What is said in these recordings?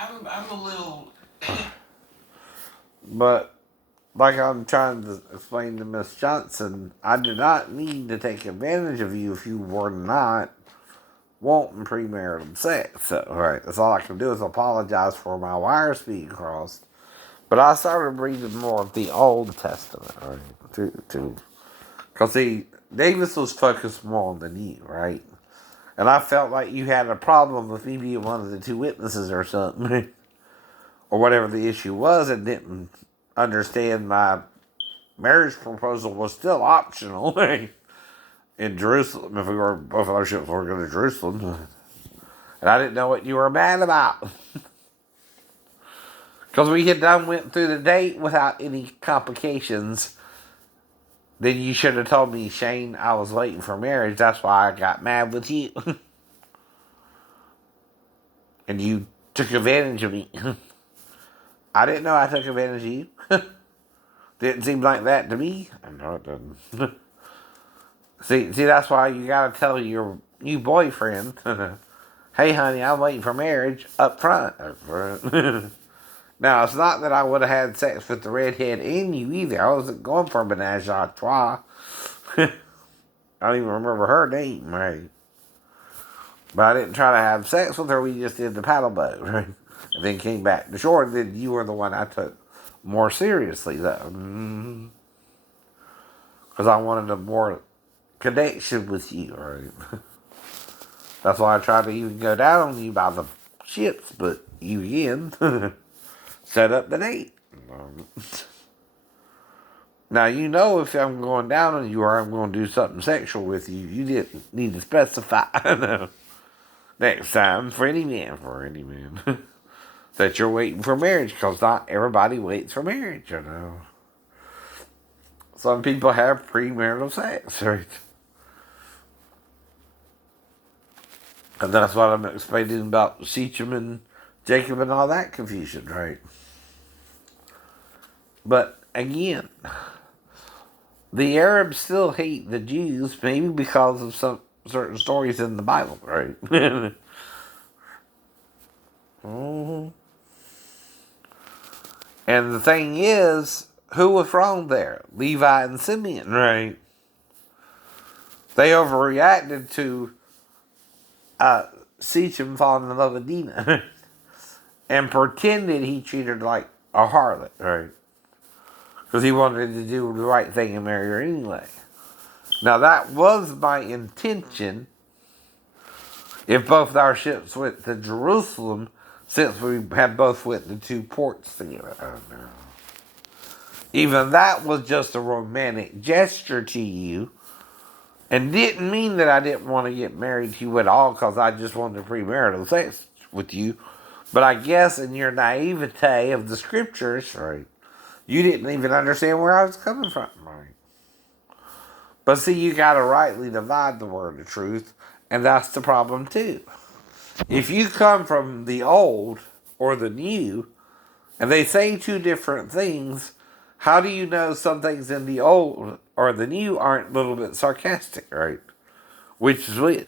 I'm a little. But like I'm trying to explain to Miss Johnson, I do not need to take advantage of you if you were not wanting premarital sex. So, right, that's all I can do is apologize for my wires being crossed. But I started reading more of the Old Testament, right? Because see, Davis was focused more on the New, right? And I felt like you had a problem with me being one of the two witnesses or something, or whatever the issue was, and didn't understand my marriage proposal was still optional in Jerusalem if we were both of our ships were going to Jerusalem. And I didn't know what you were mad about. Because we had done went through the date without any complications. Then you should have told me, Shane, I was waiting for marriage. That's why I got mad with you. And you took advantage of me. I didn't know I took advantage of you. Didn't seem like that to me. I know it doesn't. See, that's why you gotta tell your new boyfriend, hey, honey, I'm waiting for marriage up front. Now, it's not that I would have had sex with the redhead and you either. I wasn't going for a menage a trois. I don't even remember her name, right? But I didn't try to have sex with her. We just did the paddle boat, right? And then came back to shore. And then you were the one I took more seriously, though. Because I wanted a more connection with you, right? That's why I tried to even go down on you by the ships, but you again set up the date. Now, you know if I'm going down on you or I'm going to do something sexual with you, you didn't need to specify. Next time, for any man, that you're waiting for marriage, because not everybody waits for marriage, you know. Some people have premarital sex, right? And that's what I'm explaining about Shechem and Jacob and all that confusion, right? But again, the Arabs still hate the Jews, maybe because of some certain stories in the Bible, right? Mhm. And the thing is, who was wrong there? Levi and Simeon, right? They overreacted to uh, Shechem falling in love with Dinah and pretended he treated her like a harlot, right? Because he wanted to do the right thing and marry her anyway. Now, that was my intention if both our ships went to Jerusalem, since we had both went to two ports together. Oh, no. Even that was just a romantic gesture to you, and didn't mean that I didn't want to get married to you at all, because I just wanted premarital sex with you. But I guess in your naivete of the scriptures, right, you didn't even understand where I was coming from, right? But see, you got to rightly divide the word of truth, and that's the problem too. If you come from the old or the new, and they say two different things, how do you know some things in the old or the new aren't a little bit sarcastic, right? Which is which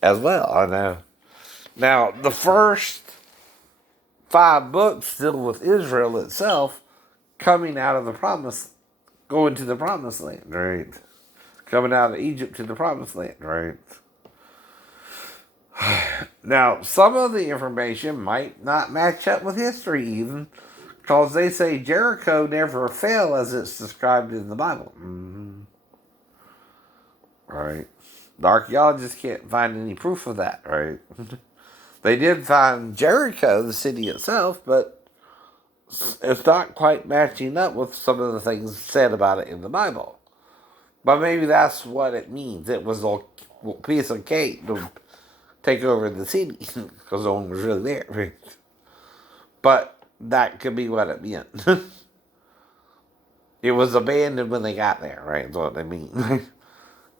as well, I know. Now, the first five books deal with Israel itself coming out of the promise, going to the promised land, right? Coming out of Egypt to the promised land, right? Now, some of the information might not match up with history even, because they say Jericho never fell as it's described in the Bible. Mm-hmm. Right. The archaeologists can't find any proof of that, right? They did find Jericho, the city itself, but it's not quite matching up with some of the things said about it in the Bible. But maybe that's what it means. It was a piece of cake to take over the city because no one was really there. Right? But that could be what it meant. It was abandoned when they got there, right? That's what they mean.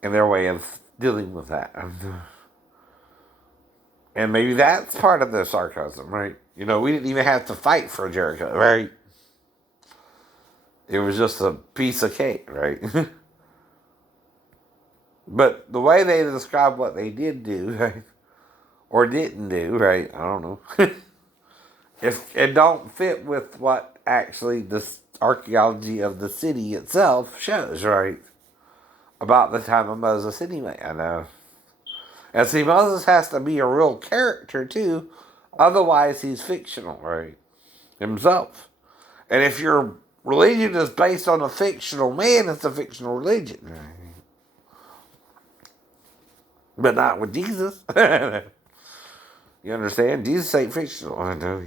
And their way of dealing with that. And maybe that's part of their sarcasm, right? You know, we didn't even have to fight for Jericho, right? It was just a piece of cake, right? But the way they describe what they did do, right? Or didn't do, right? I don't know. If it don't fit with what actually the archaeology of the city itself shows, right? About the time of Moses anyway, I know. And see, Moses has to be a real character too, otherwise he's fictional, right? Himself. And if your religion is based on a fictional man, it's a fictional religion. Right? But not with Jesus. You understand? Jesus ain't fictional. I know.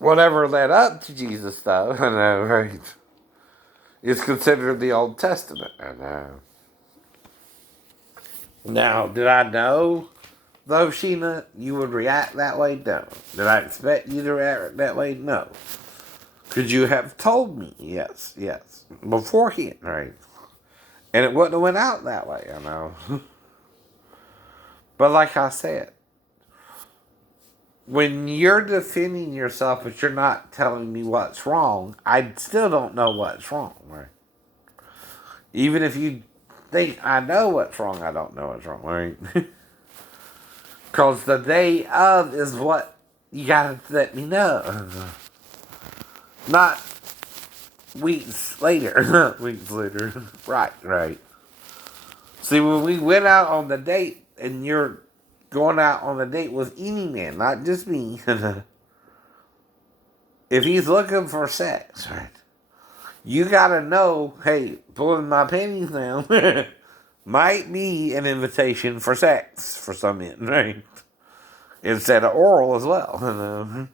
Whatever led up to Jesus, though, I know, right? Is considered the Old Testament. I know. Now, did I know, though, Sheena, you would react that way? No. Did I expect you to react that way? No. Could you have told me? Yes, yes. Beforehand, right? And it wouldn't have went out that way, I know. But like I said, when you're defending yourself but you're not telling me what's wrong, I still don't know what's wrong, right? Even if you think I know what's wrong, I don't know what's wrong, right? Because the day of is what you gotta let me know. Not weeks later. Weeks later. Right, right. See, when we went out on the date, and you're going out on a date with any man, not just me, if he's looking for sex, right, you gotta know, hey, pulling my panties down might be an invitation for sex for some men, right? Instead of oral as well.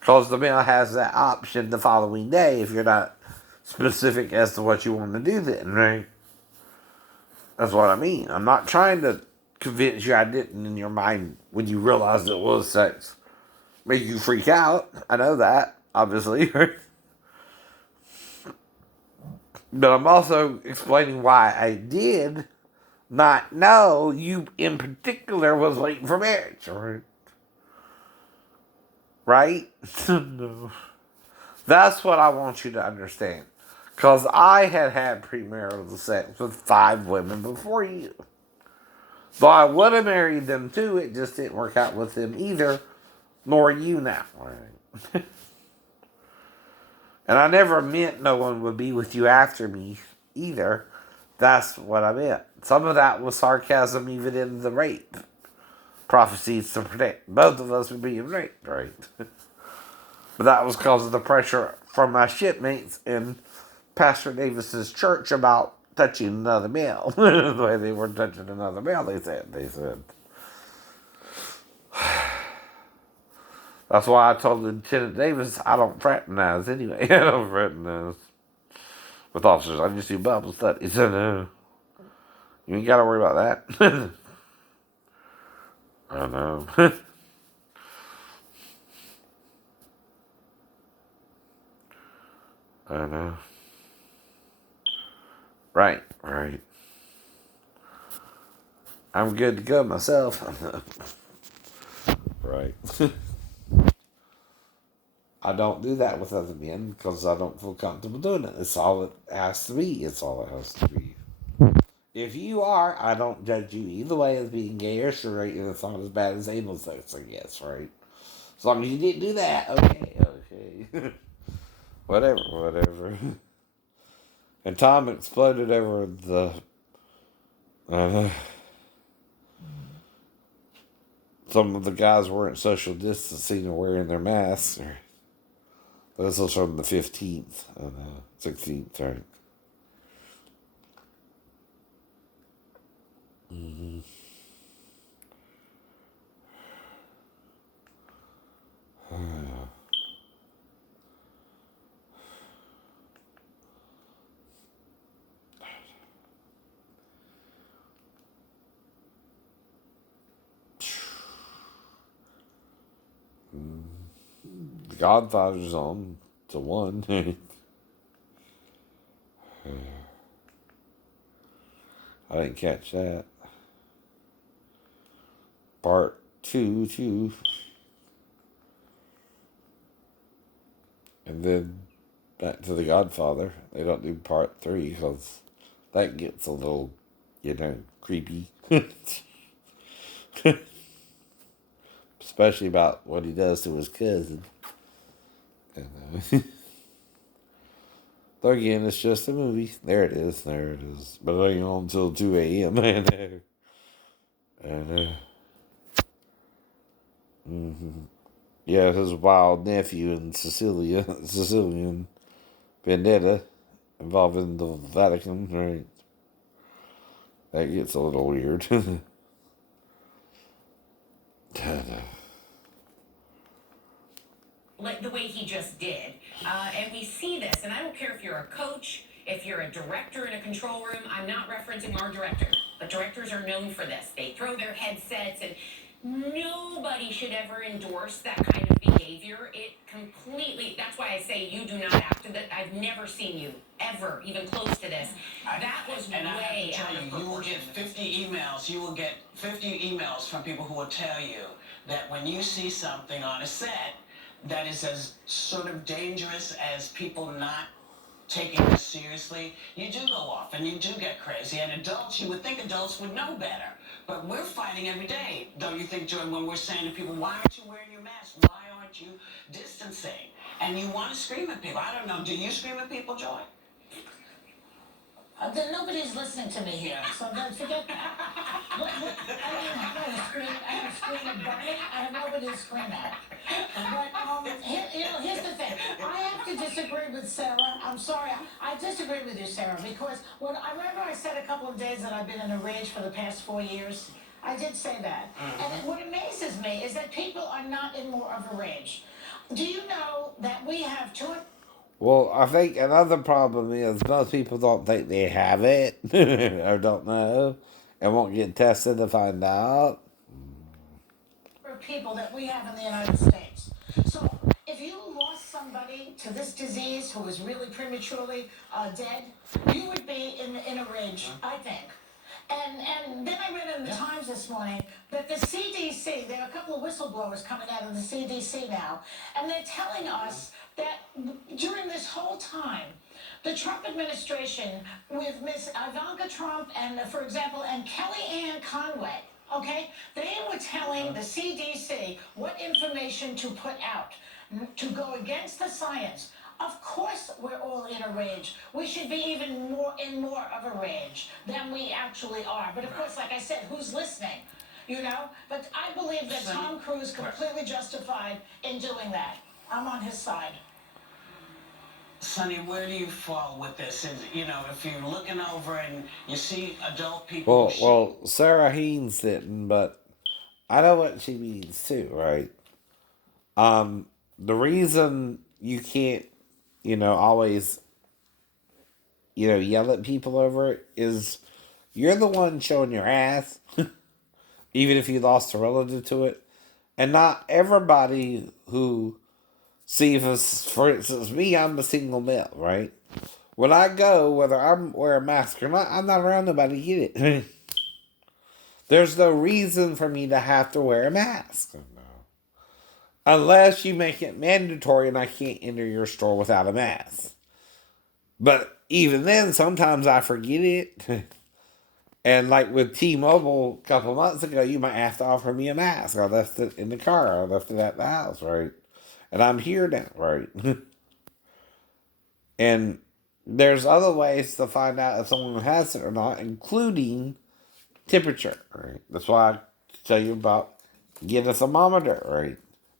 Because the male has that option the following day if you're not specific as to what you want to do then, right? That's what I mean. I'm not trying to convince you I didn't in your mind when you realized it was sex. Make you freak out. I know that, obviously. But I'm also explaining why I did not know you in particular was waiting for marriage. Right? No. That's what I want you to understand. Because I had premarital sex with 5 women before you. Though I would have married them too, it just didn't work out with them either, nor you now. Right? And I never meant no one would be with you after me either. That's what I meant. Some of that was sarcasm even in the rape prophecies to predict both of us would be raped, right? But that was because of the pressure from my shipmates in Pastor Davis's church about touching another male. The way they were touching another male, they said. That's why I told Lieutenant Davis I don't fraternize anyway. I don't fraternize with officers. I just do Bible studies. You ain't got to worry about that. I know. I know. Right, right. I'm good to go myself. Right. I don't do that with other men because I don't feel comfortable doing it. It's all it has to be. It's all it has to be. If you are, I don't judge you either way as being gay or straight, and it's not as bad as anal sex, I guess, right? As long as you didn't do that, okay. Whatever. And Tom exploded over the some of the guys weren't social distancing or wearing their masks. This was from the 15th, 16th, right? Mm-hmm. The Godfather's on to 1. I didn't catch that. Part 2, too. And then back to The Godfather. They don't do part 3 because that gets a little, creepy. especially about what he does to his cousin. Though again, it's just a movie. There it is. There it is. But it ain't on until 2 a.m. And yeah, his wild nephew and Sicilian vendetta involving the Vatican, right? That gets a little weird. Like the way he just did. And we see this, and I don't care if you're a coach, if you're a director in a control room. I'm not referencing our director, but directors are known for this. They throw their headsets, and nobody should ever endorse that kind of behavior. It completely, that's why I say you do not act to that. I've never seen you ever even close to this. That was and way I have out to tell of you, you will get proportion. 50 emails. You will get 50 emails from people who will tell you that when you see something on a set that is as sort of dangerous as people not taking this seriously, you do go off and you do get crazy. And adults, you would think adults would know better. But we're fighting every day, don't you think, Jordan, when we're saying to people, why aren't you wearing your mask? Why aren't you distancing? And you want to scream at people. I don't know. Do you scream at people, Joy? Then nobody's listening to me here, so then forget that. I mean, I have a scream at Bernie. I have nobody to scream at. But here's the thing. I have to disagree with Sarah. I'm sorry. I disagree with you, Sarah, because when I remember I said a couple of days that I've been in a rage for the past 4 years. I did say that. And what amazes me is that people are not in more of a rage. Do you know that we have two? Well, I think another problem is most people don't think they have it or don't know and won't get tested to find out. People that we have in the United States. So if you lost somebody to this disease who was really prematurely dead, you would be in a rage, I think. And then I read in the Times this morning that the CDC, there are a couple of whistleblowers coming out of the CDC now, and they're telling us that during this whole time, the Trump administration with Miss Ivanka Trump and, for example, and Kellyanne Conway, okay, they were telling the CDC what information to put out to go against the science. Of course, we're all in a rage. We should be even more of a rage than we actually are. But of course, like I said, who's listening? You know? But I believe that Tom Cruise completely justified in doing that. I'm on his side. Sonny, where do you fall with this? And, you know, if you're looking over and you see adult people. Well, Sarah Haynes didn't, but I know what she means too, right? The reason you can't, always, yell at people over it is you're the one showing your ass, even if you lost a relative to it. And not everybody who sees us, for instance, me, I'm a single male, right? When I go, whether I'm wearing a mask or not, I'm not around nobody to get it. There's no reason for me to have to wear a mask. Unless you make it mandatory and I can't enter your store without a mask. But even then, sometimes I forget it. And like with T-Mobile a couple months ago, you might have to offer me a mask. I left it in the car. I left it at the house, right? And I'm here now, right? And there's other ways to find out if someone has it or not, including temperature, right? That's why I tell you about get a thermometer, right?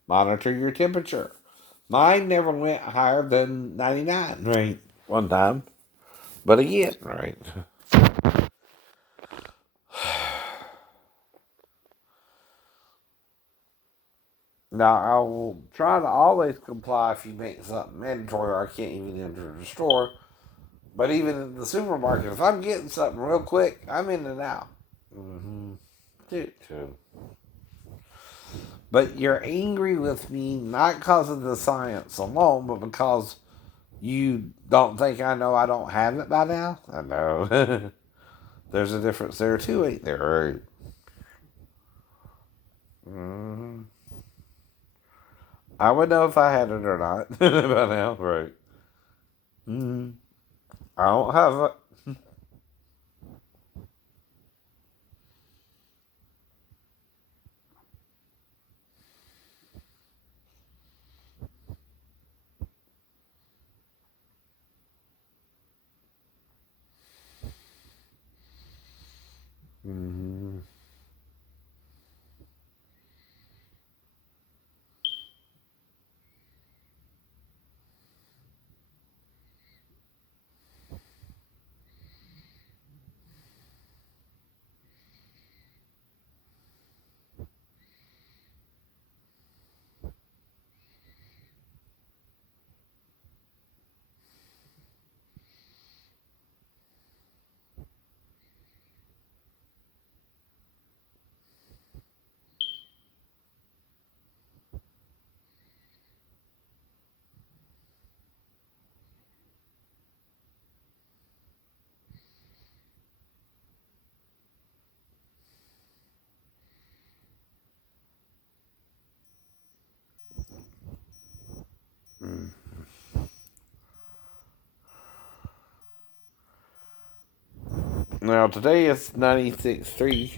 Monitor your temperature. Mine never went higher than 99, right? One time. But again, right? Now, I will try to always comply if you make something mandatory or I can't even enter the store. But even in the supermarket, if I'm getting something real quick, I'm in and out. Mm-hmm. Too. But you're angry with me not because of the science alone, but because you don't think I know I don't have it by now? I know. There's a difference there too, ain't there? Right? Mm-hmm. I would know if I had it or not by now, right? Mm-hmm. I don't have it. Now today it's 96.3.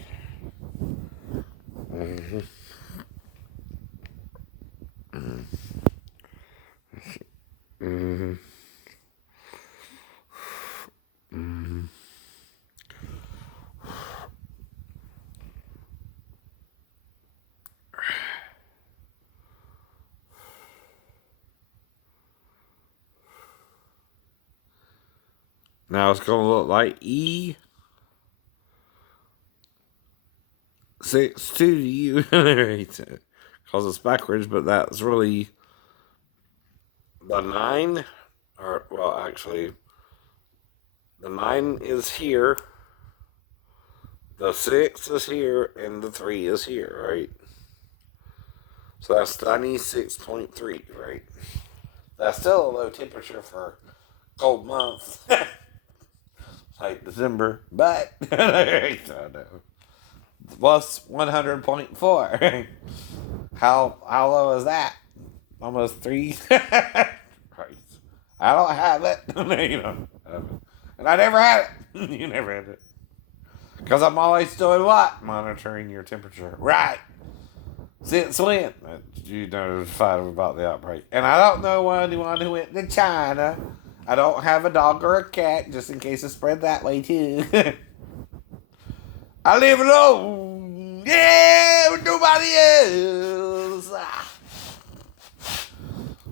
Now it's gonna look like E6 to you because it's backwards, but that's really the 9. Or, well, actually, the 9 is here, the 6 is here, and the 3 is here, right? So that's 96.3, right? That's still a low temperature for cold months. Like December, but I know. Plus 100.4. How low is that? Almost 3. Right. I don't have it. You don't have it. And I never had it. You never had it. Because I'm always doing what? Monitoring your temperature. Right. Since when? You notified about the outbreak. And I don't know anyone who went to China. I don't have a dog or a cat, just in case it spread that way too. I live alone. Yeah, with nobody else.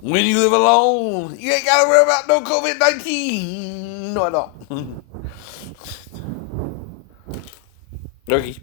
When you live alone, you ain't gotta worry about no COVID-19. No, I don't. Okay.